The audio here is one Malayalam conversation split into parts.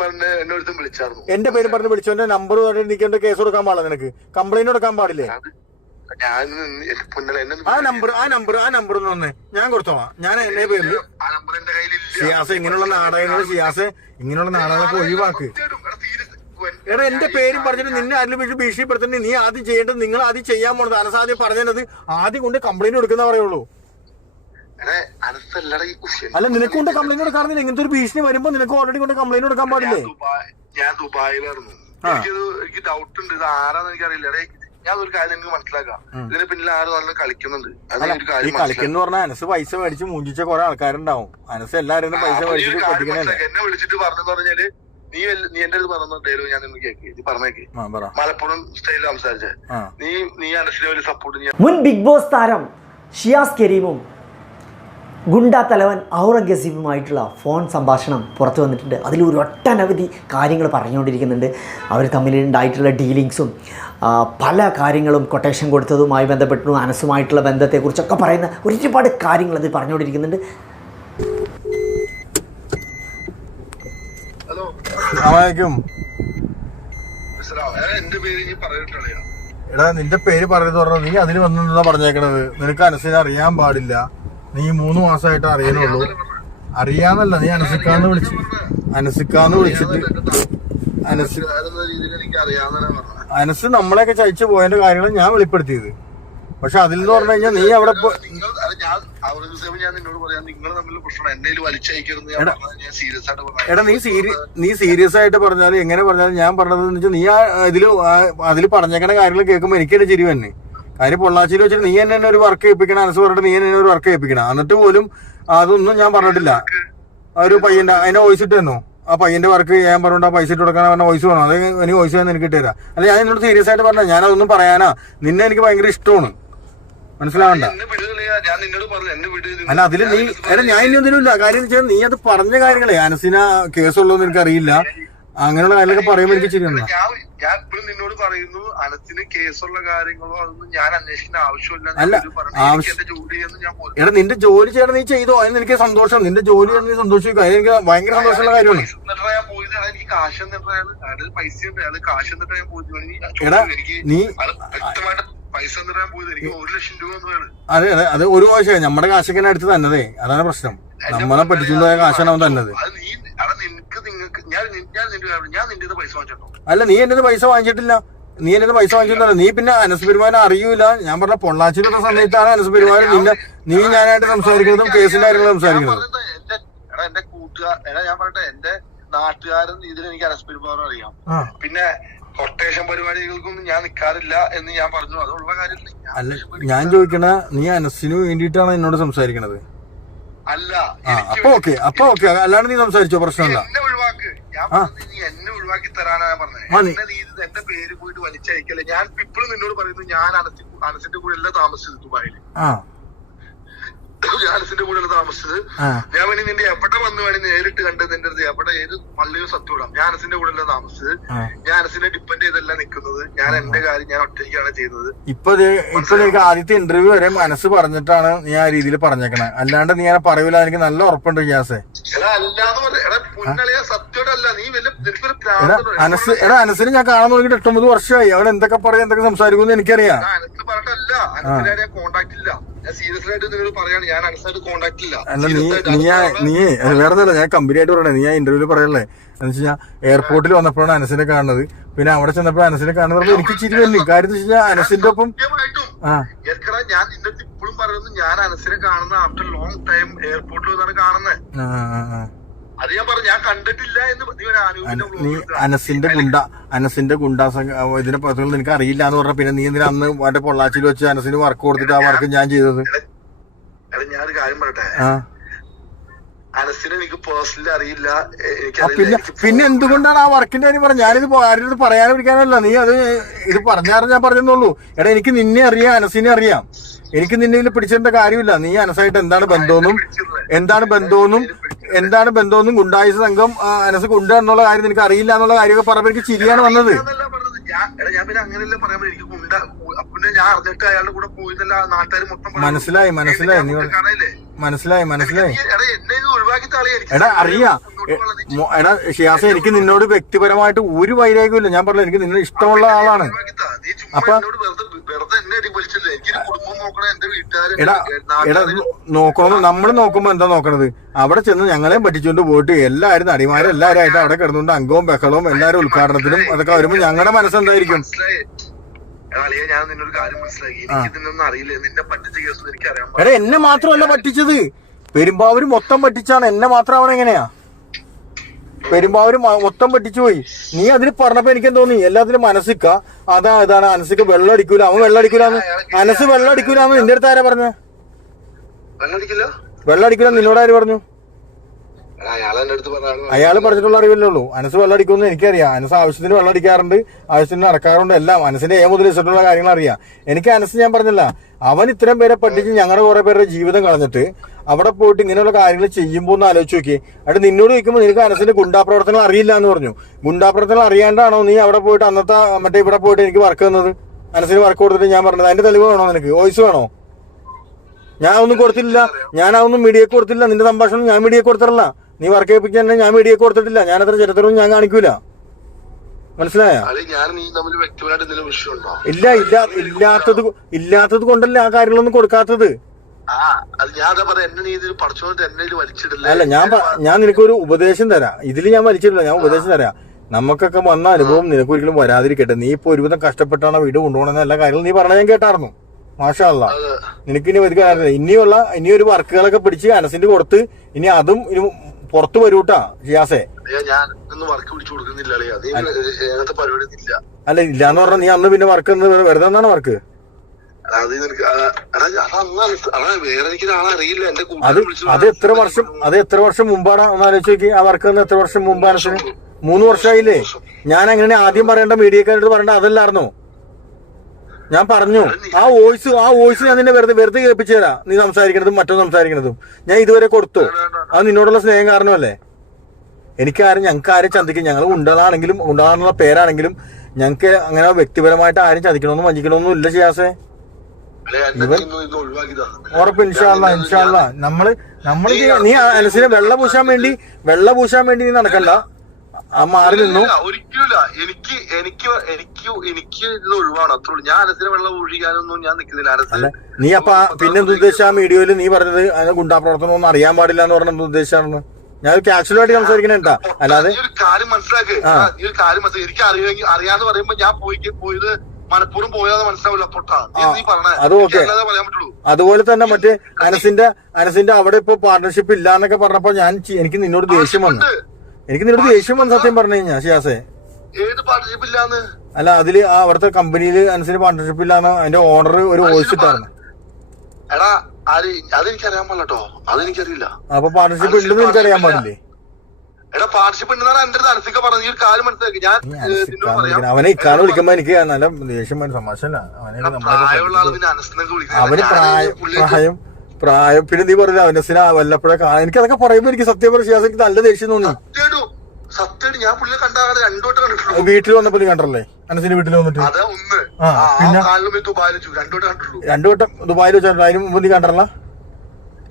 പറഞ്ഞ് വിളിച്ചായിരുന്നു എന്റെ പേര് പറഞ്ഞ് വിളിച്ചോന്റെ നമ്പർ പറഞ്ഞിട്ട് കേസ് കൊടുക്കാൻ പാടില്ല നിനക്ക്. കംപ്ലൈന്റ് കൊടുക്കാൻ പാടില്ലേ? ഞാൻ പൊന്നല എന്നെ ആ നമ്പർ ആ നമ്പർ ആ നമ്പർ ഒന്ന് ഞാൻ കൊടുത്തോ? ഞാൻ എന്നെ പേരിൽ. ആ നമ്പർ എന്റെ കയ്യിലില്ല. സിയാസ് ഇങ്ങനെയുള്ള നാടകങ്ങൾ സിയാസ് ഇങ്ങനെയുള്ള നാടകങ്ങളൊക്കെ ഒഴിവാക്ക്. എടാ, എന്റെ പേരും പറഞ്ഞിട്ട് നിന്നെ ആരും വീട്ടിൽ ഭീഷണിപ്പെടുത്തുന്നത് നീ ആദ്യം ചെയ്യേണ്ടത് നിങ്ങൾ ആദ്യം ചെയ്യാൻ പോണത്. അനസാദ്യം പറഞ്ഞത്. ആദ്യം കൊണ്ട് കംപ്ലൈന്റ് കൊടുക്കുന്ന പറയുള്ളൂ എടാ, അനസല്ലടാ ഈ കുഷ്യൻ. അല്ല നിനക്ക് കൊണ്ട് കംപ്ലൈന്റ് കൊടുക്കാറില്ല ഇങ്ങനത്തെ ഒരു ഭീഷണി വരുമ്പോ നിനക്ക് ഓൾറെഡി കൊണ്ട് കംപ്ലൈന്റ് കൊടുക്കാൻ പാടില്ല? ഞാൻ ദുബായിലായിരുന്നു. എനിക്കത് എനിക്ക് ഡൗട്ട് ഉണ്ട്. ഇത് ആരാന്ന് എനിക്കറിയില്ല. അറിയില്ല ഞാൻ ഒരു കാര്യം നിങ്ങൾക്ക് മനസ്സിലാക്കാം. ഇതിന് പിന്നിൽ ആരും നല്ല കളിക്കുന്നുണ്ട്. കളിക്കുന്നു ഈ കളിക്കുന്ന പറഞ്ഞാൽ അനസ് പൈസ മേടിച്ച് മൂഞ്ചിച്ച കുറെ ആൾക്കാരുണ്ടാവും. അനസ് എല്ലാരും പൈസ മേടിച്ചിട്ട്. എന്നെ വിളിച്ചിട്ട് പറഞ്ഞെന്ന് പറഞ്ഞാൽ നീ നീ എന്റെ അടുത്ത് പറഞ്ഞ ഡയലോഗ് ഞാൻ നിന്ന് കേക്ക് പറഞ്ഞേക്ക്. മലപ്പുറം സ്റ്റൈലിൽ സംസാരിച്ചേ. നീ നീ അനസിനെ വലിയ സപ്പോർട്ട് മുൻ ബിഗ് ബോസ് താരം ഷിയാസ് കരീമും ഗുണ്ട തലവൻ ഔറംഗസീബുമായിട്ടുള്ള ഫോൺ സംഭാഷണം പുറത്തു വന്നിട്ടുണ്ട്. അതിൽ ഒരു ഒട്ടനവധി കാര്യങ്ങൾ പറഞ്ഞുകൊണ്ടിരിക്കുന്നുണ്ട്. അവർ തമ്മിൽ ഉണ്ടായിട്ടുള്ള ഡീലിങ്സും പല കാര്യങ്ങളും കൊട്ടേഷൻ കൊടുത്തതുമായി ബന്ധപ്പെട്ടു അനസുമായിട്ടുള്ള ബന്ധത്തെക്കുറിച്ചൊക്കെ പറയുന്ന ഒരുപാട് കാര്യങ്ങൾ അത് പറഞ്ഞുകൊണ്ടിരിക്കുന്നുണ്ട്. എടാ നിന്റെ പേര് പറയുന്നത് പറഞ്ഞു നീ അതിന് വന്നെന്നാ പറഞ്ഞേക്കണത്? നിനക്ക് അനസിനെ അറിയാൻ പാടില്ല. നീ മൂന്ന് മാസമായിട്ട് അറിയണുള്ളൂ. അറിയാന്നല്ല നീ അനസിക്കാന്ന് വിളിച്ചു. അനസിക്കാന്ന് വിളിച്ചിട്ട്. അനസ് അനസ് നമ്മളെയൊക്കെ ചതിച്ചു പോയതിന്റെ കാര്യങ്ങൾ ഞാൻ വെളിപ്പെടുത്തിയത്. പക്ഷെ അതിൽ നിന്ന് പറഞ്ഞു കഴിഞ്ഞാൽ നീ അവിടെ എടാ നീ സീരി നീ സീരിയസ് ആയിട്ട് പറഞ്ഞാലും എങ്ങനെ പറഞ്ഞാലും ഞാൻ പറഞ്ഞത് നീ ആ ഇതിൽ അതിൽ പറഞ്ഞേക്കണ കാര്യങ്ങൾ കേൾക്കുമ്പോ എനിക്കെന്നെ ചിരി തന്നെ കാര്യം പൊള്ളാച്ചിയിൽ വെച്ചിട്ട് നീ എന്നെ ഒരു വർക്ക് ഏൽപ്പിക്കണം അനസ് പറഞ്ഞിട്ട് നീ എന്നെ ഒരു വർക്ക് ഏൽപ്പിക്കണം. എന്നിട്ട് പോലും അതൊന്നും ഞാൻ പറഞ്ഞിട്ടില്ല. ആ ഒരു പയ്യന്റെ അതിന്റെ വോയിസ് ഇട്ട് തന്നു. ആ പയ്യന്റെ വർക്ക് ഞാൻ പറഞ്ഞോണ്ട് ആ പൈസ ഇട്ട് കൊടുക്കാൻ പറഞ്ഞ വോയിസ് വേണം? അത് എനിക്ക് വോയിസ് തന്നെ എനിക്ക് ഇട്ടുതരാം അല്ല ഞാൻ എന്നോട് സീരിയസ് ആയിട്ട് പറഞ്ഞ ഞാൻ അതൊന്നും പറയാനാ. നിന്നെ എനിക്ക് ഭയങ്കര ഇഷ്ടമാണ്. മനസ്സിലാവണ്ട. ഞാൻ അല്ല അതിൽ നീ അല്ല ഞാൻ ഇനി ഒന്നിനുമില്ല കാര്യം വെച്ചാൽ നീ അത് പറഞ്ഞ കാര്യങ്ങളെ. അനസിന കേസുള്ളതെന്ന് എനിക്കറിയില്ല. അങ്ങനെയുള്ള കാര്യങ്ങളൊക്കെ പറയുമ്പോൾ എനിക്ക് ശരിയാണ് ഞാൻ ഇപ്പോഴും നിന്നോട് പറയുന്നു അനത്തിന് കേസുള്ള കാര്യങ്ങളോ അതൊന്നും ഞാൻ അന്വേഷിക്കുന്ന ആവശ്യമില്ല. എടാ നിന്റെ ജോലി ചെയ്യണം നീ ചെയ്തോ? അതിന് എനിക്ക് സന്തോഷം. നിന്റെ ജോലി ചെയ്യണം നീ സന്തോഷിക്കും. എനിക്ക് ഭയങ്കര സന്തോഷമുള്ള കാര്യമാണ്. പോയത്. എനിക്ക് കാശ് അയാൾ അയാൾ പൈസ ഉണ്ട് അയാൾ കാശ് ഞാൻ എനിക്ക് എടാ, നീ വ്യക്തമായിട്ട് പൈസ തരാൻ പോയത് എനിക്ക് ഒരു ലക്ഷം രൂപ അതെ അതെ. അത് ഒരു ആവശ്യം നമ്മുടെ കാശൊക്കെ അടുത്ത് തന്നതേ. അതാണ് പ്രശ്നം. നമ്മളെ പഠിക്കുന്നതായ കാശാണ് അവൻ തന്നത്. അല്ല നീ എന്റെ പൈസ വാങ്ങിച്ചിട്ടില്ല. നീ എന്റെ പൈസ വാങ്ങിച്ചിട്ടില്ല നീ പിന്നെ അനസ് പെരുമാനം അറിയൂല. ഞാൻ പറഞ്ഞ പൊള്ളാച്ചിലുള്ള സമയത്താണ് അനസ് പെരുമാനം നിന്റെ നീ ഞാനായിട്ട് സംസാരിക്കുന്നതും കേസിന്റെ കാര്യങ്ങൾ സംസാരിക്കുന്നത്. എന്റെ കൂട്ടുകാർ ഞാൻ പറയട്ടെ. എന്റെ നാട്ടുകാരൻ ഇതിൽ എനിക്ക് അനസ്പെരുമാറും അറിയാം. പിന്നെ കൊട്ടേഷൻ പരിപാടികൾക്കൊന്നും ഞാൻ നിൽക്കാറില്ല എന്ന് ഞാൻ പറഞ്ഞു. അതുള്ള കാര്യമില്ല. ഞാൻ അല്ല ഞാൻ ചോദിക്കണ നീ അനസിനു വേണ്ടിയിട്ടാണ് എന്നോട് സംസാരിക്കണത്? അല്ല അപ്പൊ ഓക്കെ അപ്പൊ ഓക്കെ. അല്ലാണ്ട് നീ സംസാരിച്ചോ പ്രശ്നമില്ല. എന്നെ ഒഴിവാക്ക്. ഞാൻ നീ എന്നെ ഒഴിവാക്കി തരാനാ പറഞ്ഞത്. എന്നെ നീ ഇത് എന്റെ പേര് പോയിട്ട് വലിച്ചയക്കല്ലേ. ഞാൻ ഇപ്പോഴും നിന്നോട് പറയുന്നു ഞാൻ അനസി അനസിന്റെ കൂടെ അല്ല താമസിച്ചത് ദുബായിൽ ഞാൻ അനസിന്റെ കൂടെ താമസിച്ചത്. ഞാൻ വേണി നിന്റെ എവിടെ വന്ന് വേണേ നേരിട്ട് കണ്ട് നിന്റെ അടുത്ത് എവിടെ ഏത് പള്ളിയോ സത്യം ജാനസിന്റെ ഞാൻ കൂടെ അല്ല താമസിച്ചത്. ആ. ഞാൻ അനസിനെ ഡിപ്പെൻഡ് ചെയ്തല്ല നിൽക്കുന്നത്. ഞാൻ എന്റെ കാര്യം ഞാൻ ഒറ്റയ്ക്കാണ് ചെയ്യുന്നത്. ഇപ്പൊ ഇപ്പൊ ആദ്യത്തെ ഇന്റർവ്യൂ വരെ മനസ്സ് പറഞ്ഞിട്ടാണ് നീ ആ രീതിയിൽ പറഞ്ഞേക്കണേ. അല്ലാണ്ട് നീ അങ്ങനെ പറയൂല. എനിക്ക് നല്ല ഉറപ്പുണ്ട് ഗ്യാസേ. എടാ? അനസ് അനസിന് ഞാൻ കാണാൻ തുടങ്ങിയിട്ട് എട്ടൊമ്പത് വർഷമായി. അവൻ എന്തൊക്കെ പറയും എന്തൊക്കെ സംസാരിക്കുന്നു എനിക്കറിയാം. ഞാൻ ഞാൻ കോണ്ടാക്ട് ഇല്ല. അല്ല നീ നീ നീ വേറെ ഞാൻ കമ്പനി ആയിട്ട് പറയണേ. നീ ആ ഇന്റർവ്യൂൽ പറയല്ലേ? എന്ന് വെച്ചാൽ എയർപോർട്ടിൽ വന്നപ്പോഴാണ് അനസിനെ കാണുന്നത്. പിന്നെ അവിടെ ചെന്നപ്പോൾ അനസിനെ കാണുന്നത്. എനിക്ക് ചിരി വന്നു കാര്യം എന്ന് വെച്ച് കഴിഞ്ഞാൽ അനസിന്റെ ഒപ്പം ഞാൻ ഇപ്പോഴും പറയുന്നു ഞാൻ അനസിനെ കാണുന്ന ആഫ്റ്റർ ലോങ് ടൈം എയർപോർട്ടിൽ വന്നാണ് കാണുന്നത്. അത് ഞാൻ പറഞ്ഞു ഞാൻ കണ്ടിട്ടില്ല എന്ന് അനസിന്റെ ഗുണ്ട അനസിന്റെ ഗുണ്ടാ ഇതിനെ പത്രങ്ങൾ നിനക്ക് അറിയില്ല എന്ന് പറഞ്ഞ പിന്നെ നീ എന്തിനാ അന്ന് മറ്റേ പൊള്ളാച്ചിയിൽ വെച്ച് അനസിന് വർക്ക് കൊടുത്തിട്ട് ആ വർക്ക് ഞാൻ ചെയ്തത്? ഞാൻ ഞാനൊരു കാര്യം പറയട്ടെ? അനസിനെ എനിക്ക് പേഴ്സണലി അറിയില്ല പിന്നെ പിന്നെ എന്തുകൊണ്ടാണ് ആ വർക്കിന്റെ കാര്യം പറഞ്ഞത്? ഞാനിത് ആരോട് പറയാനും പിടിക്കാനല്ല നീ അത് ഇത് പറഞ്ഞാറ് ഞാൻ പറഞ്ഞെന്നുള്ളൂ എടാ എനിക്ക് നിന്നെ അറിയാം അനസിനെ അറിയാം. എനിക്ക് നിന്നെ ഇതിൽ പിടിച്ചിട്ട കാര്യമില്ല. നീ അനസായിട്ട് എന്താണ് ബന്ധമെന്നും എന്താണ് ബന്ധമെന്നും എന്താണ് ബന്ധമെന്നും ഗുണ്ടായുസ സംഘം അനസ് ഗുണ്ട എന്നുള്ള കാര്യം നിനക്ക് അറിയില്ല എന്നുള്ള കാര്യമൊക്കെ പറഞ്ഞപ്പോൾ എനിക്ക് ചിരിയാണ് വന്നത്. മനസ്സിലായി മനസ്സിലായി. നീ? മനസ്സിലായി മനസ്സിലായി. എടാ അറിയാ. എടാ ഷിയാസ എനിക്ക് നിന്നോട് വ്യക്തിപരമായിട്ട് ഒരു വൈരാഗ്യമില്ല ഞാൻ പറഞ്ഞു എനിക്ക് നിന്നെ ഇഷ്ടമുള്ള ആളാണ്. അപ്പൊ- എന്നോട് വെറുതെ വെറുതെ എന്നെ അടി വിളിച്ചില്ല എനിക്ക് കുടുംബം നോക്കണം എന്റെ വീട്ടുകാരെ എടാ എടാ നമ്മൾ നോക്കുമ്പോ എന്താ നോക്കണത്? അവിടെ ചെന്ന് ഞങ്ങളെയും പറ്റിച്ചുകൊണ്ട് പോയിട്ട് എല്ലാവരും നടിമാരും എല്ലാവരും ആയിട്ട് അവിടെ കിടന്നുകൊണ്ട് അംഗവും ബഹളവും എല്ലാവരും ഉദ്ഘാടനത്തിനും അതൊക്കെ വരുമ്പോ ഞങ്ങളുടെ മനസ്സെന്തായിരിക്കും? അളിയാ ഞാൻ നിന്നൊരു കാര്യം മനസ്സിലാക്കി എനിക്ക് ഇതിനൊന്നും അറിയില്ല. നിന്നെ പറ്റിച്ച കേസ് എനിക്ക് അറിയാൻ എടാ എന്നെ മാത്രമല്ല പറ്റിച്ചത്. പെരുമ്പാവൂര് മൊത്തം പറ്റിച്ചാണ് എന്നെ മാത്രം അവൻ എങ്ങനെയാ? പെരുമ്പാവൂര് മൊത്തം പറ്റിച്ചു പോയി. നീ അതിന് പറഞ്ഞപ്പോ എനിക്ക് തോന്നി? എല്ലാത്തിനും മനസ്സിക്ക. അതാ ഇതാണ് അനസിക്ക് വെള്ളം അടിക്കൂല. അവൻ വെള്ളം അടിക്കൂലെന്ന് അനസ് വെള്ളം അടിക്കൂലെന്ന് നിന്റെ അടുത്ത് ആരാ പറഞ്ഞ? വെള്ളം അടിക്കൂല നിന്നോട് ആര് പറഞ്ഞു? അയാൾ പറഞ്ഞിട്ടുള്ള അറിവില്ലേ ഉള്ളൂ. അനസ് വെള്ളം അടിക്കുമെന്ന് എനിക്കറിയാം. അനസ് ആവശ്യത്തിന് വെള്ളം അടിക്കാറുണ്ട്. ആവശ്യത്തിന് നടക്കാറുണ്ട്. എല്ലാം അനസിന്റെ ഏ മുതൽ ഇഷ്ടമുള്ള കാര്യങ്ങൾ അറിയാം. എനിക്ക് അനസ് ഞാൻ പറഞ്ഞില്ല. അവൻ ഇത്രയും പേരെ പഠിച്ച് ഞങ്ങളുടെ കുറെ പേരുടെ ജീവിതം കളഞ്ഞിട്ട് അവിടെ പോയിട്ട് ഇങ്ങനെയുള്ള കാര്യങ്ങൾ ചെയ്യുമ്പോൾ ഒന്ന് ആലോചിച്ച് നോക്കി അവിടെ നിന്നോട് ചോദിക്കുമ്പോൾ നിനക്ക് അനസിന്റെ ഗുണ്ടാപ്രവർത്തനം അറിയില്ല എന്ന് പറഞ്ഞു. ഗുണ്ടാപ്രവർത്തനം അറിയാണ്ടാണോ നീ അവിടെ പോയിട്ട് അന്നത്തെ മറ്റേ ഇവിടെ പോയിട്ട് എനിക്ക് വർക്ക് തന്നത്? അനസിന് വർക്ക് കൊടുത്തിട്ട് ഞാൻ പറഞ്ഞത്. അതിന്റെ തെളിവ് വേണോ നിനക്ക്? വോയിസ് വേണോ? ഞാൻ ഒന്നും കൊടുത്തില്ല ഞാൻ അതൊന്നും മീഡിയക്ക് കൊടുത്തില്ല നിന്റെ സംഭാഷണം ഞാൻ മീഡിയക്ക് കൊടുത്തിട്ടില്ല. നീ വർക്ക് ചെയ്യിപ്പിക്കാൻ ഞാൻ മീഡിയ കൊടുത്തിട്ടില്ല. ഞാൻ അത്ര ചരിത്രവും ഞാൻ കാണിക്കൂല മനസ്സിലായോ ഇല്ല ഇല്ല ഇല്ലാത്തത് ഇല്ലാത്തത് കൊണ്ടല്ല ആ കാര്യങ്ങളൊന്നും കൊടുക്കാത്തത്. അല്ല ഞാൻ ഞാൻ നിനക്കൊരു ഉപദേശം തരാം. ഇതിൽ ഞാൻ വലിച്ചിട്ടില്ല ഞാൻ ഉപദേശം തരാം. നമുക്കൊക്കെ വന്ന അനുഭവം നിനക്ക് ഒരിക്കലും വരാതിരിക്കട്ടെ. നീ ഇപ്പൊ ഒരുവിധം കഷ്ടപ്പെട്ടാണ് വീട് കൊണ്ടുപോകണമെന്ന എല്ലാ കാര്യങ്ങളും നീ പറഞ്ഞ ഞാൻ കേട്ടായിരുന്നു മാഷാ അല്ലാ അത് നിനക്ക് ഇനി ഇനിയുള്ള ഇനിയൊരു വർക്കുകളൊക്കെ പിടിച്ച് അനസിന്റെ കൊടുത്ത് ഇനി അതും പുറത്തു വരൂട്ടാ ജിയാസെ അല്ല ഞാൻ വർക്ക് കൊടുക്കുന്നില്ല അങ്ങനത്തെ പരിപാടി ഒന്നും ഇല്ല അല്ല ഇല്ലാന്ന് പറഞ്ഞാൽ നീ അന്ന് പിന്നെ വർക്ക് വെറുതെ എന്നാണ് വർക്ക് അത് എത്ര വർഷം അത് എത്ര വർഷം മുമ്പാണ്? ആലോചിച്ച് നോക്കി. ആ വർക്ക് എത്ര വർഷം മുമ്പാണ്? മൂന്ന് വർഷമായില്ലേ? ഞാൻ എങ്ങനെയാണ് ആദ്യം പറയേണ്ട മീഡിയക്കാരോട് പറയേണ്ട അതല്ലായിരുന്നോ? ഞാൻ പറഞ്ഞു. ആ വോയിസ് ആ വോയിസ് ഞാൻ നിന്നെ വെറുതെ വെറുതെ കേൾപ്പിച്ചു തരാം നീ സംസാരിക്കണതും മറ്റോ സംസാരിക്കണതും. ഞാൻ ഇതുവരെ കൊടുത്തു. അത് നിന്നോടുള്ള സ്നേഹം കാരണമല്ലേ? എനിക്ക് ആരും ഞങ്ങൾക്ക് ആരും ചന്തിക്കും ഞങ്ങൾ ഉണ്ടാണെങ്കിലും ഉണ്ടാകാനുള്ള പേരാണെങ്കിലും ഞങ്ങൾക്ക് അങ്ങനെ വ്യക്തിപരമായിട്ട് ആരും ചതിക്കണമെന്നും വഞ്ചിക്കണമെന്നും ഇല്ല ചെയ്യാസേ ഉറപ്പ് ഇൻഷാല്ല ഇൻഷാല്ല നമ്മൾ നമ്മൾ നീ അനസിനെ വെള്ള പൂശാൻ വേണ്ടി വെള്ള പൂശാൻ വേണ്ടി നീ നടക്കണ്ട. മാറി നിന്നു. ഇല്ല, എനിക്ക് എനിക്ക് എനിക്ക് എനിക്ക് ഇത് ഒഴിവാണ്. അത്രേ ഞാൻ അരസിന് വെള്ളം ഒഴിക്കാനൊന്നും ഞാൻ നിൽക്കുന്നില്ല. അരസ് നീ അപ്പൊ പിന്നെ ഉദ്ദേശിച്ച ആ വീഡിയോയിൽ നീ പറഞ്ഞത് അത് ഗുണ്ടാ പ്രവർത്തനം ഒന്നും അറിയാൻ പാടില്ല എന്ന് പറഞ്ഞ എന്ത് ഉദ്ദേശിച്ചാണെന്ന് ഞാൻ കാഷ്വലായിട്ട് സംസാരിക്കണേട്ടാ അല്ലാതെ ഒരു കാര്യം മനസ്സിലാക്ക്. നീ ഒരു കാര്യം മനസ്സിലാക്കി. എനിക്ക് അറിയാമെങ്കിൽ അറിയാന്ന് പറയുമ്പോ ഞാൻ പോയി പോയത് മലപ്പുറം പോയാന്ന് മനസ്സിലാവില്ല. പൊട്ടാ. അത് പറ്റുള്ളൂ. അതുപോലെ തന്നെ മറ്റേ അനസിന്റെ അനസിന്റെ അവിടെ ഇപ്പൊ പാർട്ണർഷിപ്പ് ഇല്ല എന്നൊക്കെ പറഞ്ഞപ്പോ ഞാൻ എനിക്ക് നിന്നോട് ദേഷ്യം വന്നു. എനിക്ക് നിന്നോട് ദേഷ്യം വന്ന സത്യം പറഞ്ഞു കഴിഞ്ഞാ ഷിയാസെ. ഏത് പാർട്ണർഷിപ്പ് ഇല്ലാന്ന്? അല്ല അതിൽ ആ അവിടുത്തെ കമ്പനിയിൽ അനുസരിച്ച് പാർട്ണർഷിപ്പ് ഇല്ലാന്ന് അതിന്റെ ഓണർ ഒരു വോയിസ് ഇട്ടാണ് എടാ ആര് അതെനിക്ക് അറിയാൻ പാടില്ല കേട്ടോ അതെനിക്കറിയില്ല. അപ്പൊ പാർട്ണർഷിപ്പ് ഉണ്ടെന്ന് എനിക്ക് അറിയാൻ പാടില്ലേ? എടാ പാർട്ണർഷിപ്പ് ഉണ്ടെന്നാണ് എന്റെ അടുത്ത് അനസിക്ക പറഞ്ഞത് ഈ ഒരു കാര്യം മനസ്സിലാക്കി. ഞാൻ നീ ഏ, അനസിക്കാന്ന് നിന്നോട് പറയാം. അവനെ ഇക്കാലം വിളിക്കുമ്പോ എനിക്ക് നല്ല ദേഷ്യം സമാശല്ല അവനെ പ്രായം പ്രായം പിന്നെ നീ പറഞ്ഞ അവനസിനാ വല്ലപ്പോഴൊക്കെ എനിക്കതൊക്കെ പറയുമ്പോ എനിക്ക് സത്യം പറഞ്ഞ ശിയാസ് എനിക്ക് നല്ല ദേഷ്യം തോന്നി. സത്യമായിട്ടും ഞാൻ പുള്ളിയെ കണ്ടാകാതെ രണ്ടോട്ട് കണ്ടിട്ടുള്ളൂ. വീട്ടിൽ വന്നപ്പോ നീ കണ്ടല്ലേ? അനസിന്റെ വീട്ടിൽ വന്നിട്ട്? അതാ ഒന്ന്. ആ, ആ പിന്നെ? കാലിലും ദുബായിൽ വെച്ചു. രണ്ടോട്ട് കണ്ടിട്ടുള്ളൂ. രണ്ടു വട്ടം ദുബായിൽ വെച്ചാൽ അതിന് മുമ്പ് നീ കണ്ടല്ല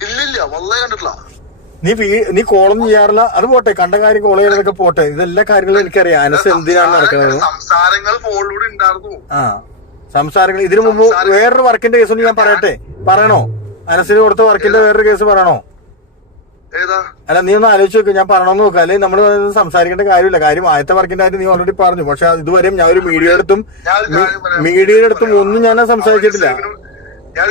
ഇല്ലില്ല വള്ളേ കണ്ടിട്ടില്ല. നീ വീ- നീ കോളം ചെയ്യാറില്ല. അത് പോട്ടെ കണ്ട കാര്യം കോൾ ചെയ്യുന്നതൊക്കെ പോട്ടെ. ഇതെല്ലാ കാര്യങ്ങളും എനിക്കറിയാം. അനസ് എന്തിനാണ് നടക്കുന്നത് സംസാരങ്ങൾ ഫോണിലൂടെ ഉണ്ടായിരുന്നു. ആ സംസാരങ്ങൾ ഇതിനു മുമ്പ് വേറൊരു വർക്കിന്റെ കേസ് ഒന്ന് ഞാൻ പറയട്ടെ? പറയണോ? അനസിന് കൊടുത്ത വർക്കിന്റെ വേറൊരു കേസ് പറയണോ? അല്ല നീ ഒന്ന് ആലോചിച്ച് നോക്ക്. ഞാൻ പറഞ്ഞോന്ന് നോക്കാം. അല്ലെങ്കിൽ നമ്മൾ സംസാരിക്കേണ്ട കാര്യമില്ല. കാര്യം ആദ്യത്തെ വർക്കിന്റെ കാര്യം നീ ഓൾറെഡി പറഞ്ഞു. പക്ഷെ ഇതുവരെയും ഞാൻ ഒരു മീഡിയയുടെ അടുത്തും. മീഡിയയുടെ അടുത്തും ഒന്നും ഞാൻ സംസാരിച്ചിട്ടില്ല. ഞാൻ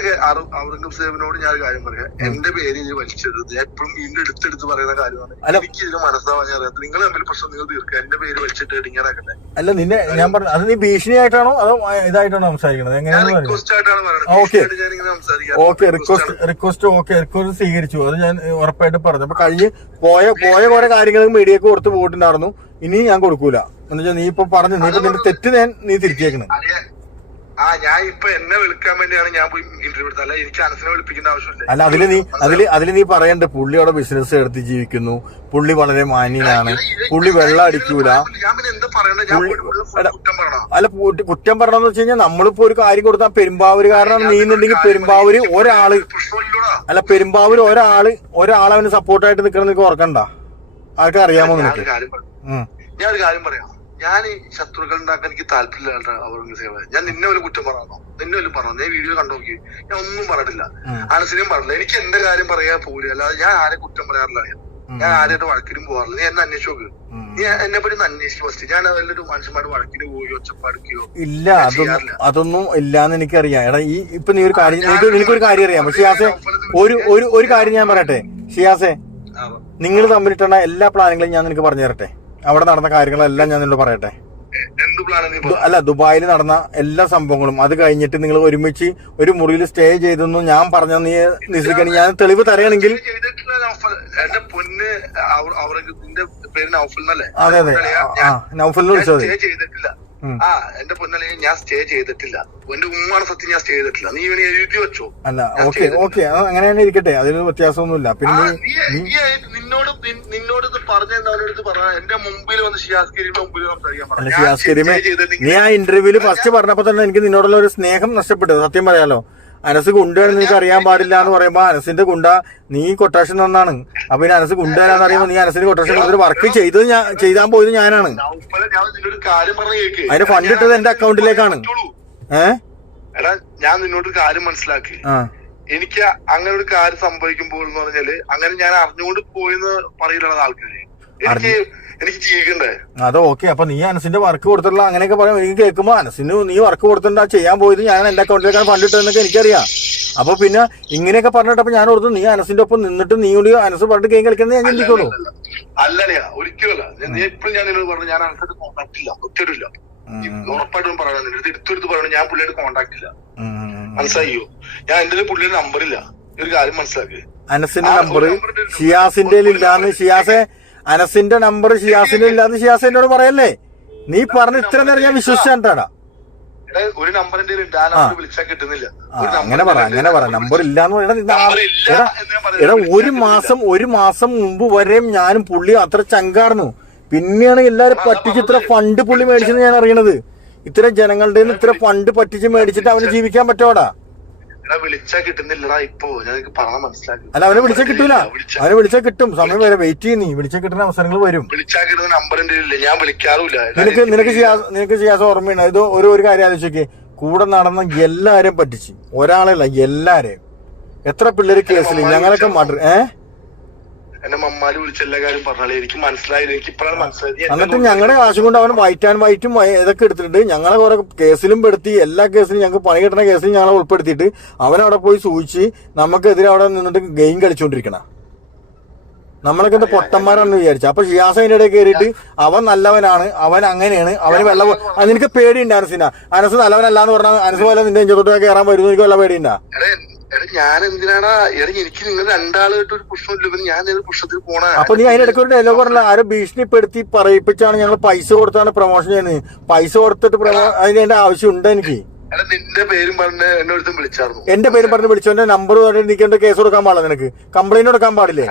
ഔറംഗസേബിനോട് ഞാൻ ഒരു കാര്യം പറയാം. എന്റെ പേര് ഇത് വലിച്ചെടുത്ത് എപ്പോഴും വീണ്ടും എടുത്തെടുത്ത് പറയുന്ന കാര്യമാണ്. എനിക്ക് ഇതിന് മനസ്സിലാവാൻ ഞാൻ അറിയാം നിങ്ങൾ തമ്മിൽ പ്രശ്നം നിങ്ങൾ തീർക്കുക. എന്റെ പേര് വലിച്ചിട്ട് ഇടിങ്ങാറാക്കട്ടെ അല്ല നിന്നെ ഞാൻ പറഞ്ഞു അത് നീ ഭീഷണിയായിട്ടാണോ? അതോ ഇതായിട്ടാണോ സംസാരിക്കുന്നത് പറയുന്നത്? Okay. Request request okay request സ്വീകരിച്ചു. അത് ഞാൻ ഉറപ്പായിട്ട് പറഞ്ഞു. അപ്പൊ കഴിഞ്ഞ് പോയ പോയ കുറെ കാര്യങ്ങൾ മീഡിയക്ക് കൊടുത്ത് പോയിട്ടുണ്ടായിരുന്നു. ഇനി ഞാൻ കൊടുക്കൂല. എന്നുവെച്ചാൽ നീ ഇപ്പൊ പറഞ്ഞു. നീ ഇപ്പൊ നിന്റെ തെറ്റ് ഞാൻ നീ തിരിച്ചേക്കണം ആ ഞാൻ ഇപ്പൊ എന്നെ വിളിക്കാൻ വേണ്ടിയാണ് ഞാൻ പോയി ഇന്റർവ്യൂ എടുത്തത്. അല്ല എനിക്ക് അനസിനെ വിളിപ്പിക്കുന്ന ആവശ്യമില്ല. അല്ല അതിൽ നീ അതിൽ അതിൽ നീ പറയണ്ട പുള്ളി അവിടെ ബിസിനസ് എടുത്ത് ജീവിക്കുന്നു. പുള്ളി വളരെ മാന്യനാണ്. പുള്ളി വെള്ളം അടിക്കൂല. അല്ല കുറ്റം പറയണമെന്ന് വെച്ച് കഴിഞ്ഞാൽ നമ്മളിപ്പോ ഒരു കാര്യം കൊടുത്താൽ പെരുമ്പാവൂരുകാരനാണ് നീന്നുണ്ടെങ്കിൽ പെരുമ്പാവൂര് ഒരാൾ അല്ല പെരുമ്പാവൂര് ഒരാൾ ഒരാൾ അവന് സപ്പോർട്ടായിട്ട് നിൽക്കണം നിനക്ക് ഓർക്കണ്ട. ആർക്കറിയാമോ നിനക്ക്? ഞാൻ. ഞാനൊരു കാര്യം പറയാം. ഞാൻ ശത്രുക്കൾ ഉണ്ടാക്കാൻ എനിക്ക് താല്പര്യമില്ല ഔറംഗസേബ്. ഞാൻ നിന്നെ വല്ല കുറ്റം പറയാനോ നിന്നെ വല്ല പറഞ്ഞു നീ വീഡിയോ കണ്ടു നോക്കി ഞാൻ ഒന്നും പറഞ്ഞില്ല. അനസിനും പറഞ്ഞില്ല എനിക്ക് എന്റെ കാര്യം പറയാ പോലും അല്ലാതെ ഞാൻ ആരെ കുറ്റം പറയാറില്ല. ഞാൻ. ആരെയായിട്ട് വഴക്കിനും പോകാറില്ല. നീ എന്നെ അന്വേഷിച്ചു നോക്ക്. നീ എന്നെ പറ്റി അന്വേഷിച്ച് ഫസ്റ്റ് ഞാൻ വല്ലൊരു മനുഷ്യന്മാരുടെ വഴക്കിന് പോയി ഒച്ചപ്പാടുക്കയോ ഇല്ല. അതൊന്നും ഇല്ല എന്ന് ഇല്ലാന്ന് എനിക്കറിയാം. എടാ ഈ ഇപ്പൊ നീ ഒരു കാര്യം നിനക്ക് നിനക്കൊരു കാര്യം അറിയാം ഷിയാസെ ഒരു ഒരു ഒരു കാര്യം ഞാൻ പറയട്ടെ. ഷിയാസെ നിങ്ങൾ തമ്മിലിട്ടുള്ള എല്ലാ പ്ലാനുകളും ഞാൻ നിനക്ക് പറഞ്ഞു തരട്ടെ. അവിടെ നടന്ന കാര്യങ്ങളെല്ലാം ഞാൻ നിന്നോട് പറയട്ടെ. അല്ല ദുബായിൽ നടന്ന എല്ലാ സംഭവങ്ങളും അത് കഴിഞ്ഞിട്ട് നിങ്ങൾ ഒരുമിച്ച് ഒരു മുറിയിൽ സ്റ്റേ ചെയ്തെന്ന് ഞാൻ പറഞ്ഞ നീ നിശ്ചയിക്കണി ഞാൻ തെളിവ് തരയാണെങ്കിൽ അതെ അതെ. നൗഫലിനെ വിളിച്ചത് ആ എന്റെ പൊന്നലി ഞാൻ സ്റ്റേ ചെയ്തിട്ടില്ല. എന്റെ ഉമ്മാണ് സത്യം ഞാൻ സ്റ്റേ ചെയ്തിട്ടില്ല. നീ ഇവനെ എഴുതി വെച്ചോ? അല്ല ഓക്കെ ഓക്കെ അങ്ങനെ തന്നെ ഇരിക്കട്ടെ. അതിന് വ്യത്യാസമൊന്നുമില്ല. പിന്നെ നിന്നോട് നിന്നോട് ഇത് പറഞ്ഞ പറഞ്ഞ എന്റെ മുമ്പിൽ വന്ന് ഷിയാസ് കരീമിന്റെ മുമ്പിൽ സംസാരിക്കാൻ പറഞ്ഞു. ഷിയാസ് കരീമെ നീ ആ ഇന്റർവ്യൂൽ ഫസ്റ്റ് പറഞ്ഞപ്പോ തന്നെ എനിക്ക് നിന്നോടുള്ള ഒരു സ്നേഹം നഷ്ടപ്പെട്ടു. സത്യം പറയാലോ. അനസ് കൊണ്ടുവരാൻ നിനക്ക് അറിയാൻ പാടില്ല എന്ന് പറയുമ്പോ അനസിന്റെ ഗുണ്ട നീ കൊട്ടേഷൻ തന്നാണ്. അപ്പൊ ഇനി അനസ് ഗുണ്ടാന്ന് അറിയുമ്പോ നീ അനസിന് കൊട്ടേഷൻ ഒരു വർക്ക് ചെയ്തത് ഞാൻ ചെയ്താൻ പോയത് ഞാനാണ്. അതിന്റെ അതിന് ഫണ്ട് ഇട്ടത് എന്റെ അക്കൗണ്ടിലേക്കാണ് ഏഹ് എടാ ഞാൻ നിന്നോട് കാര്യം മനസ്സിലാക്കി. എനിക്ക് അങ്ങനെ ഒരു കാര്യം സംഭവിക്കുമ്പോൾ എന്ന് പറഞ്ഞാൽ അങ്ങനെ ഞാൻ അറിഞ്ഞുകൊണ്ട് പോയെന്ന് പറയില്ല ആൾക്കാര്. എനിക്ക് ജീവിക്കണ്ടേ അത് ഓക്കെ അപ്പൊ നീ അനസിന്റെ വർക്ക് കൊടുത്തിട്ടുള്ള അങ്ങനെയൊക്കെ പറയാം എനിക്ക് കേൾക്കുമ്പോ അനസിന് നീ വർക്ക് കൊടുത്തിട്ട് ചെയ്യാൻ പോയത് ഞാൻ എന്റെ അക്കൗണ്ടിലേക്കാണ് ഫണ്ട് ഇട്ടതെന്നൊക്കെ എനിക്കറിയാം. അപ്പൊ പിന്നെ ഇങ്ങനെയൊക്കെ പറഞ്ഞിട്ടപ്പോ ഞാൻ ഓർത്തു നീ അനസിന്റെ ഒപ്പം നിന്നിട്ട് നീ കൂടി അനസ് പറഞ്ഞിട്ട് ഗെയിം കളിക്കുന്നത് ഞാൻ ചിന്തിക്കുള്ളൂ. അല്ലല്ലയാ ഒരിക്കലല്ല നീ എപ്പോഴും ഞാൻ നിന്നോട് പറഞ്ഞു ഞാൻ അനസിന്റെ കോൺടാക്ട് ഇല്ല. ഒറ്റയില്ല ഉറപ്പായിട്ടും പറയണം. നിന്റെ എടുത്തെടുത്ത് പറയണം. ഞാൻ പുള്ളിയുടെ കോൺടാക്ട് ഇല്ല. മനസ്സിലായോ? ഞാൻ എന്റെ പുള്ളിയുടെ നമ്പർ ഇല്ല. ഒരു കാര്യം മനസ്സിലാക്കി. അനസിന്റെ നമ്പർ ഷിയാസിന്റെ ഇല്ലാന്ന് ഷിയാസെ അനസിന്റെ നമ്പർ ഷിയാസിന് ഇല്ലാന്ന് ഷിയാസ് എന്നോട് പറയല്ലേ? നീ പറഞ്ഞ ഇത്ര നേരം ഞാൻ വിശ്വസിച്ചാണ്ടാടാ എടാ, ഒരു നമ്പർ വിളിച്ചാൽ കിട്ടുന്നില്ല. അങ്ങനെ പറ അങ്ങനെ പറ. നമ്പർ ഇല്ലാന്ന് പറയണ എടാ ഒരു മാസം ഒരു മാസം മുമ്പ് വരെയും ഞാനും പുള്ളി അത്ര ചങ്കാർന്നു. പിന്നെയാണ് എല്ലാരും പറ്റിച്ച് ഇത്ര ഫണ്ട് പുള്ളി മേടിച്ചെന്ന് ഞാൻ അറിയണത്. ഇത്ര ജനങ്ങളുടെ ഇത്ര ഫണ്ട് പറ്റിച്ച് മേടിച്ചിട്ട് അവന് ജീവിക്കാൻ പറ്റോടാ അല്ല അവനെ വിളിച്ചാൽ കിട്ടൂല. വിളിച്ചാ അവനെ വിളിച്ചാൽ കിട്ടും. സമയം വരെ വെയിറ്റ് ചെയ്യുന്നു നീ. വിളിച്ചാൽ കിട്ടുന്ന അവസരങ്ങൾ വരും. വിളിച്ചാ കിട്ടുന്ന നമ്പർ ഞാൻ വിളിക്കാറില്ല നിനക്ക് നിനക്ക് നിനക്ക് ചെയ്യാസ ഓർമ്മയുണ്ട്. ഇത് ഒരു ഒരു കാര്യം ആലോചിക്കേ കൂടെ നടന്ന എല്ലാരെയും പറ്റിച്ച്. ഒരാളല്ല എല്ലാരെയും. എത്ര പിള്ളേര് കേസിൽ ഞങ്ങളൊക്കെ മർഡർ ഏ? എന്റെ മമ്മാര് വിളിച്ച എല്ലാ കാര്യം പറഞ്ഞാലേ എനിക്ക് മനസ്സിലായത് എനിക്ക് ഇപ്പോഴാണ് മനസ്സിലായത്. എന്നിട്ട് ഞങ്ങളുടെ കാശും കൊണ്ട് അവൻ വൈറ്റ് ആൻഡ് വൈറ്റും ഇതൊക്കെ എടുത്തിട്ട് ഞങ്ങളെ കുറെ കേസിലും പെടുത്തി എല്ലാ കേസിലും ഞങ്ങൾക്ക് പണി കിട്ടുന്ന കേസിലും ഞങ്ങളെ ഉൾപ്പെടുത്തിയിട്ട് അവനവിടെ അവിടെ പോയി സൂചിച്ച് നമുക്കെതിരെ അവിടെ നിന്നിട്ട് ഗെയിം കളിച്ചോണ്ടിരിക്കണ. നമ്മളൊക്കെ എന്താ പൊട്ടന്മാരാണെന്ന് വിചാരിച്ചു. അപ്പൊ ഷിയാസ് അതിന്റെ ഇടയിൽ കയറിയിട്ട് അവൻ നല്ലവനാണ് അവൻ അങ്ങനെയാണ് അവന് വെള്ള നിനക്ക് പേടിയുണ്ട് അനസിന. അനസ് നല്ലവനല്ലാന്ന് പറഞ്ഞാൽ അനസ് പോലെ നിന്റെ ഇഞ്ചത്തോട്ട് കയറാൻ വരുന്നു എനിക്ക് വല്ല പേടിയുണ്ടാ? എടാ ഞാൻ എന്തിനാടാ എടാ എനിക്ക് നിങ്ങൾ രണ്ടാളായിട്ട് ഒരു പ്രശ്നമില്ല. പിന്നെ ഞാൻ ഏത് പ്രശ്നത്തിൽ പോണ? അപ്പൊ നീ അതിനിടയ്ക്ക് ഒരു ഡയലോഗ് പറഞ്ഞില്ല? ആരും ഭീഷണിപ്പെടുത്തി പറയിപ്പിച്ചാണ് ഞങ്ങൾ പൈസ കൊടുത്താണ് പ്രൊമോഷൻ ചെയ്യുന്നത്. പൈസ കൊടുത്തിട്ട് അതിന്റെ അതിന് എന്റെ ആവശ്യം ഉണ്ട് എനിക്ക് നിന്റെ പേരും പറഞ്ഞ് എന്നെ ഒരുത്തും വിളിച്ചായിരുന്നു. എന്റെ പേര് പറഞ്ഞ് വിളിച്ചോന്റെ നമ്പർ പറഞ്ഞിട്ട് എനിക്ക് എന്റെ കേസ് കൊടുക്കാൻ പാടില്ല നിനക്ക്. കംപ്ലൈന്റ് കൊടുക്കാൻ പാടില്ലേ?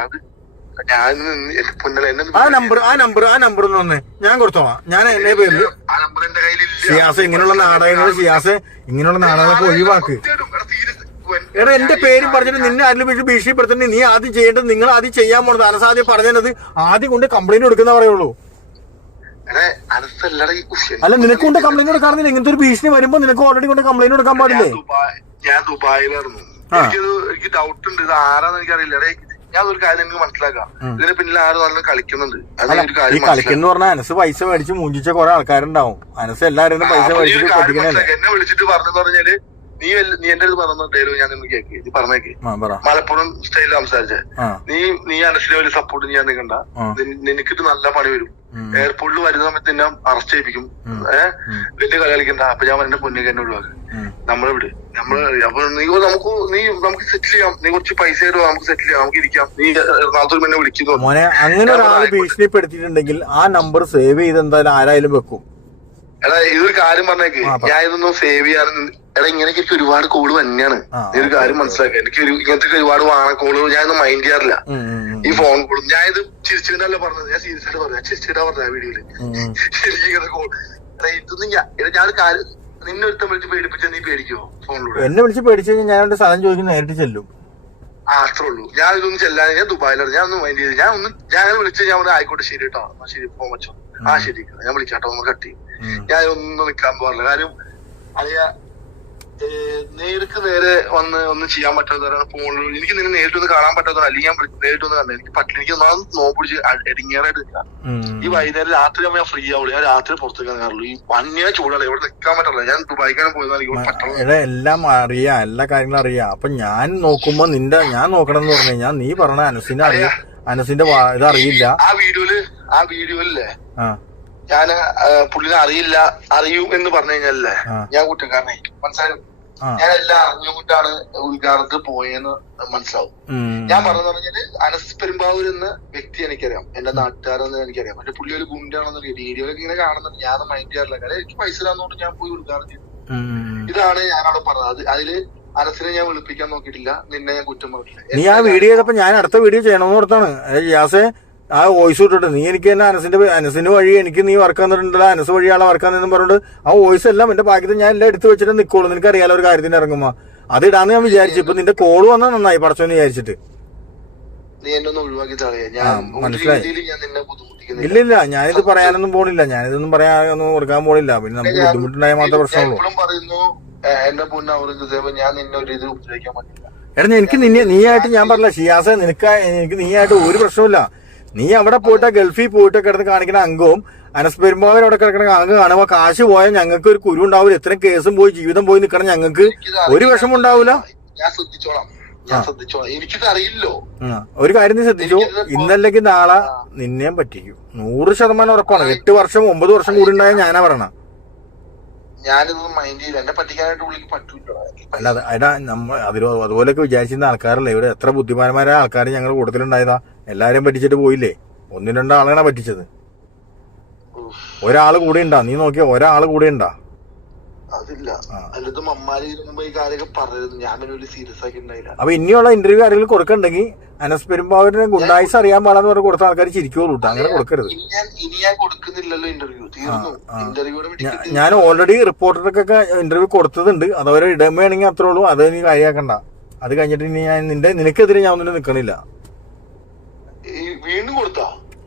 ഞാൻ എന്റെ ആ നമ്പർ ആ നമ്പർ ആ നമ്പർ ഒന്ന് ഞാൻ കൊടുത്തോളാം. ഞാൻ എന്റെ പേര് നമ്പർ എന്റെ ഷിയാസ് ഇങ്ങനെയുള്ള നാടകങ്ങൾ ഷിയാസ് ഇങ്ങനെയുള്ള നാടകങ്ങളൊക്കെ ഒഴിവാക്ക്. എടാ, എന്റെ പേരും പറഞ്ഞിട്ട് നിന്നെ ആരും വിളിച്ച് ഭീഷണിപ്പെടുത്തുന്നത് നീ ആദ്യം ചെയ്യേണ്ടത് നിങ്ങൾ ആദ്യം ചെയ്യാൻ പോണത്. അനസാദ്യം പറഞ്ഞത് ആദ്യം കൊണ്ട് കംപ്ലൈന്റ് കൊടുക്കുന്ന പറയുള്ളൂ. അല്ല നിനക്ക് കൊണ്ട് കംപ്ലൈന്റ് കൊടുക്കാറില്ല ഇങ്ങനത്തെ ഒരു ഭീഷണി വരുമ്പോ നിനക്ക് ഓൾറെഡി കൊണ്ട് കംപ്ലൈന്റ് കൊടുക്കാൻ പാടില്ലേ? ഞാൻ ദുബായിലായിരുന്നു. എനിക്കത് എനിക്ക് ഡൗട്ട് ഉണ്ട്. ഇത് ആരാന്ന് എനിക്ക് അറിയില്ല ഞാൻ ഒരു കാര്യം നിങ്ങൾക്ക് മനസ്സിലാക്കാം. ഇതിന് പിന്നിൽ ആരും നല്ല കളിക്കുന്നുണ്ട്? ഈ കളിക്കുന്ന പറഞ്ഞാൽ അനസ് പൈസ മേടിച്ച് മൂഞ്ചിച്ച കുറെ ആൾക്കാരുണ്ടാവും. അനസ് എല്ലാരും പൈസ മേടിച്ചിട്ട്. എന്നെ വിളിച്ചിട്ട് പറഞ്ഞു പറഞ്ഞാൽ നീ നീ എന്റെ അടുത്ത് പറഞ്ഞ ഡയലോഗ് ഞാൻ നിന്ന് കേക്ക്. നീ പറഞ്ഞേക്ക് മലപ്പുറം സ്റ്റൈലിൽ സംസാരിച്ചേ. നീ നീ അനശ്വര വലിയ സപ്പോർട്ട് ചെയ്യാൻ നിൽക്കണ്ട. നിനക്കിട്ട് നല്ല പണി വരും. എയർപോർട്ടിൽ വരുന്ന സമയത്ത് എന്നെ അറസ്റ്റ് ചെയ്യിപ്പിക്കും. ഏഹ്. വലിയ കളി കളിക്കണ്ട. അപ്പൊ ഞാൻ എന്റെ പൊന്നിക്ക് എന്നെ ഒഴിവാക്കും നമ്മളിവിടെ നമ്മളെ അപ്പൊ നീ നമുക്ക് നീ നമുക്ക് സെറ്റിൽ ചെയ്യാം. നീ കുറച്ച് പൈസ തരുമോ നമുക്ക് സെറ്റിൽ ചെയ്യാം. നമുക്ക് ഇരിക്കാം. നീ എറണാകുളത്ത് എന്നെ വിളിക്കുന്നു. മോനെ അങ്ങനെ ഒരാൾ ഭീഷണിപ്പെടുത്തിയിട്ടുണ്ടെങ്കിൽ ആ നമ്പർ സേവ് ചെയ്ത് എന്തായാലും ആരായാലും വെക്കും. എടാ ഇതൊരു കാര്യം പറഞ്ഞേക്ക്. ഞാൻ ഇതൊന്നും സേവ് ചെയ്യാൻ എടാ ഇങ്ങനെയൊക്കെ എനിക്ക് ഒരുപാട് കോൾ തന്നെയാണ് ഈ ഒരു കാര്യം മനസ്സിലാക്കുക എനിക്ക് ഒരു ഇങ്ങനത്തെ ഒരുപാട് വാണ കോൾ ഞാൻ ഒന്നും മൈൻഡ് ചെയ്യാറില്ല. ഈ ഫോൺ കോളും ഞാൻ ഇത് ചിരിച്ചിട്ടല്ല പറഞ്ഞത്? ഞാൻ സീരിയസ് ആയിട്ട് പറഞ്ഞു ചിരിച്ചിട്ടാ പറഞ്ഞ വീഡിയോയിൽ ഉം. എനിക്കിങ്ങനെ കോൾ ഇതൊന്നും ഞാൻ ഞാൻ കാര്യം നിന്നെ ഒരുത്തം വിളിച്ച് പേടിപ്പിച്ച നീ ഫോണിലൂടെ എന്നെ വിളിച്ച് പേടിച്ചു കഴിഞ്ഞാൽ ഞാൻ എന്റെ സ്ഥലം ചോദിക്കും നേരിട്ട് ചെല്ലും. അത്രേ ഉള്ളൂ. ഞാൻ ഇതൊന്നും ചെല്ലാൻ ഞാൻ ദുബായിലാണ്. ഞാൻ ഒന്നും മൈൻഡ് ചെയ്ത് ഞാൻ ഒന്ന് ഞാൻ അങ്ങനെ വിളിച്ച് ഞാൻ പറഞ്ഞു ആയിക്കോട്ടെ ശരി കേട്ടോ. ശരി ഫോൺ വെച്ചോ. ആ ശരി ഞാൻ വിളിക്കാട്ടോ നമ്മൾ കട്ടി. ഞാൻ ഒന്നും നിക്കാൻ പോകാറില്ല. കാര്യം അറിയാ നേർക്ക് നേരെ വന്ന് ഒന്നും ചെയ്യാൻ പറ്റാത്തവരാണ് ഫോണിൽ. എനിക്ക് നിന്നെ നേരിട്ട് ഒന്ന് കാണാൻ പറ്റാത്തവരാണ്. അല്ലെങ്കിൽ ഞാൻ നേരിട്ട് ഒന്ന് കണ്ടു എനിക്ക് പറ്റില്ല. എനിക്ക് ഒന്നാമത് നോപ്പിടിച്ച് എടിങ്ങേറായിട്ട് നിൽക്കാം ഈ വൈകുന്നേരം രാത്രി ആകുമ്പോൾ ഞാൻ ഫ്രീ ആവുള്ളൂ. ഞാൻ രാത്രി പുറത്തേക്ക് ഇറങ്ങാറുള്ളൂ. ഈ വന്യ ചൂടാണ്. ഇവിടെ നിൽക്കാൻ പറ്റില്ല ഞാൻ ദുബായിക്കാണ് ഇവിടെ എല്ലാം അറിയാം. എല്ലാ കാര്യങ്ങളും അറിയാം. അപ്പൊ ഞാൻ നോക്കുമ്പോ നിന്റെ ഞാൻ നോക്കണം എന്ന് പറഞ്ഞു കഴിഞ്ഞാൽ നീ പറഞ്ഞ അനസിന്റെ അറിയാം അനസിന്റെ ഇതറിയില്ല. ഇത് അറിയില്ല ആ വീഡിയോയിൽ ആ വീഡിയോയില്ലേ ആ. ഞാൻ പുള്ളിനെ അറിയില്ല അറിയും എന്ന് പറഞ്ഞു കഴിഞ്ഞാലേ ഞാൻ കുറ്റക്കാരനെ മനസ്സിലായി. ഞാൻ എല്ലാം അറിഞ്ഞുകൊണ്ടാണ് ഉദ്ഘാടനത്തിൽ പോയെന്ന് മനസ്സിലാവും. ഞാൻ പറഞ്ഞു പറഞ്ഞാൽ അനസ് പെരുമ്പാവൂർ എന്ന വ്യക്തി എനിക്കറിയാം. എന്റെ നാട്ടുകാരെന്ന് എനിക്കറിയാം. എന്റെ പുള്ളി ഒരു ഗുണ്ടാണെന്ന് വീഡിയോ ഇങ്ങനെ കാണുന്നുണ്ട്. ഞാൻ മൈൻഡ് ചെയ്യാറില്ല. കാര്യം എനിക്ക് പൈസ തന്നുകൊണ്ട് ഞാൻ പോയി ഉദ്ഘാടനം ചെയ്തു. ഇതാണ് ഞാനവിടെ പറഞ്ഞത്. അത് അതിൽ അനസിനെ ഞാൻ വിളിപ്പിക്കാൻ നോക്കിയിട്ടില്ല. നിന്നെ ഞാൻ കുറ്റം പറഞ്ഞില്ല നീ ആ വീഡിയോ ഞാൻ അടുത്ത വീഡിയോ ചെയ്യണമെന്ന് ഓർത്താണ്. യാസെ ആ വോയിസ് വിട്ടിട്ട് നീ എനിക്ക് തന്നെ അനസിന്റെ അനസിന് വഴി എനിക്ക് നീ വർക്ക് തന്നിട്ടുണ്ടല്ലോ അനസ് വഴിയാളെ വർക്ക് തന്നെന്ന് പറഞ്ഞിട്ട് ആ വോയിസ് എല്ലാം എന്റെ പാക്കറ്റ് ഞാൻ എല്ലാം എടുത്തു വെച്ചിട്ട് നിക്കോളൂ. നിനക്ക് അറിയാലോ ഒരു കാര്യത്തിന് ഇറങ്ങുമ്പോ. അത് ഇടാന്ന് ഞാൻ വിചാരിച്ചു. ഇപ്പൊ നിന്റെ കോൾ വന്നാൽ നന്നായി പടച്ചോന്ന് വിചാരിച്ചിട്ട്. മനസ്സിലായി. ഇല്ല ഇല്ല. ഞാനിത് പറയാനൊന്നും പോണില്ല. ഞാനിതൊന്നും പറയാനൊന്നും കൊടുക്കാൻ പോണില്ല. പിന്നെ നമുക്ക് ബുദ്ധിമുട്ടുണ്ടായ മാത്രമേ പ്രശ്നമുള്ളൂ. എന്റെ പൊന്ന ഞാൻ നിന്നെ ഒരു ഇത് ഉപദ്രവിക്കാൻ പറ്റില്ല. എടാ എനിക്ക് നിന്നെ നീയായിട്ട് ഞാൻ പറഞ്ഞില്ല. ഷിയാസ് നിനക്ക് എനിക്ക് നീയായിട്ട് ഒരു പ്രശ്നമില്ല നീ അവിടെ പോയിട്ട് ഗൾഫിൽ പോയിട്ട് കിടന്ന് കാണിക്കുന്ന അംഗവും അനസ് പെരുമ്പാവൂർ അവിടെ കിടക്കുന്ന അംഗം കാണുമ്പോ കാശ് പോയാൽ ഞങ്ങൾക്ക് ഒരു കുരു ഉണ്ടാവില്ല. എത്ര കേസും പോയി ജീവിതം പോയി നിൽക്കണം ഞങ്ങൾക്ക് ഒരു വിഷമം ഉണ്ടാവില്ല. ഞാൻ ശ്രദ്ധിച്ചോളാം. ഞാൻ ശ്രദ്ധിച്ചോളാം. എനിക്കിത് അറിയില്ലോ ഒരു കാര്യം നീ ശ്രദ്ധിച്ചു? ഇന്നല്ലെങ്കിൽ നാളെ നിന്നെയും പറ്റിക്കും. നൂറ് ശതമാനം ഉറപ്പാണ്. എട്ട് വർഷം ഒമ്പത് വർഷം കൂടി ഉണ്ടായ ഞാനാ പറയണ. ഞാനിതൊന്നും മൈൻഡ് ചെയ്യില്ല. എന്നെ പറ്റിക്കാനായിട്ട് പുള്ളിക്ക് പറ്റൂല്ലോ അല്ലാതെ എടാ നമ്മ അതിലോ അതുപോലെയൊക്കെ വിചാരിച്ചിരുന്ന ആൾക്കാരല്ലേ? ഇവിടെ എത്ര ബുദ്ധിമാന്മാരായ ആൾക്കാർ ഞങ്ങളുടെ കൂട്ടത്തിലുണ്ടായതാ? എല്ലാരെയും പറ്റിച്ചിട്ട് പോയില്ലേ? ഒന്നും രണ്ടാളാണ് പറ്റിച്ചത്? ഒരാൾ കൂടെ ഉണ്ടാ നീ നോക്കിയ? ഒരാൾ കൂടെ ഉണ്ടാ അതില്ല. ഈ കാര്യമൊക്കെ ഞാൻ വലിയ സീരിയസ് ആക്കി ഉണ്ടായില്ല. അപ്പൊ ഇനിയുള്ള ഇന്റർവ്യൂ ആരെങ്കിലും കൊടുക്കണ്ടെങ്കിൽ അനസ് പെരുമ്പാവൂരിനെ ഗുണ്ടായിസ് അറിയാൻ പാടാന്ന് പറഞ്ഞ് കൊടുത്ത ആൾക്കാർ ചിരിക്കുള്ളൂ അങ്ങനെ കൊടുക്കരുത്. ഇനി ഞാൻ കൊടുക്കുന്നില്ലല്ലോ ഇന്റർവ്യൂ തീർന്നു. ഇന്റർവ്യൂടെ ഞാൻ ഓൾറെഡി റിപ്പോർട്ടർക്കൊക്കെ ഇന്റർവ്യൂ കൊടുത്തതുണ്ട്. അതവരെ ഇടമയാണെങ്കിൽ അത്രേ ഉള്ളൂ. അത് നീ കാര്യമാക്കണ്ട അത് കഴിഞ്ഞിട്ട് ഇനി ഞാൻ നിന്റെ നിനക്കെതിരെ ഞാൻ ഒന്നിനും നിൽക്കണില്ല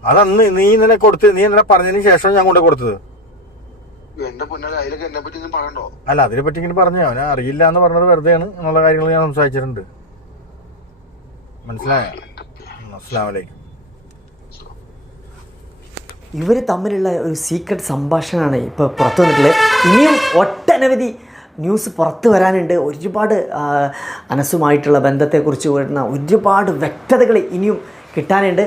അതന്ന് നീ ഇന്നലെ കൊടുത്ത് നീ ഇന്നലെ പറഞ്ഞതിന് ശേഷം ഞാൻ കൊണ്ട് കൊടുത്തത്. അല്ല അതിനെ പറ്റി ഇങ്ങനെ പറഞ്ഞു. അവനെ അറിയില്ല എന്ന് പറഞ്ഞത് വെറുതെയാണ് എന്നുള്ള കാര്യങ്ങൾ ഞാൻ സംസാരിച്ചിട്ടുണ്ട്. മനസ്സിലായോ? അസ്സാം വലൈക്കും ഇവർ തമ്മിലുള്ള ഒരു സീക്രട്ട് സംഭാഷണമാണ് ഇപ്പോൾ പുറത്തു വന്നിട്ടുള്ളത്. ഇനിയും ഒട്ടനവധി ന്യൂസ് പുറത്തു വരാനുണ്ട്. ഒരുപാട് അനസുമായിട്ടുള്ള ബന്ധത്തെക്കുറിച്ച് വരുന്ന ഒരുപാട് വ്യക്തതകൾ ഇനിയും കിട്ടാനുണ്ട്.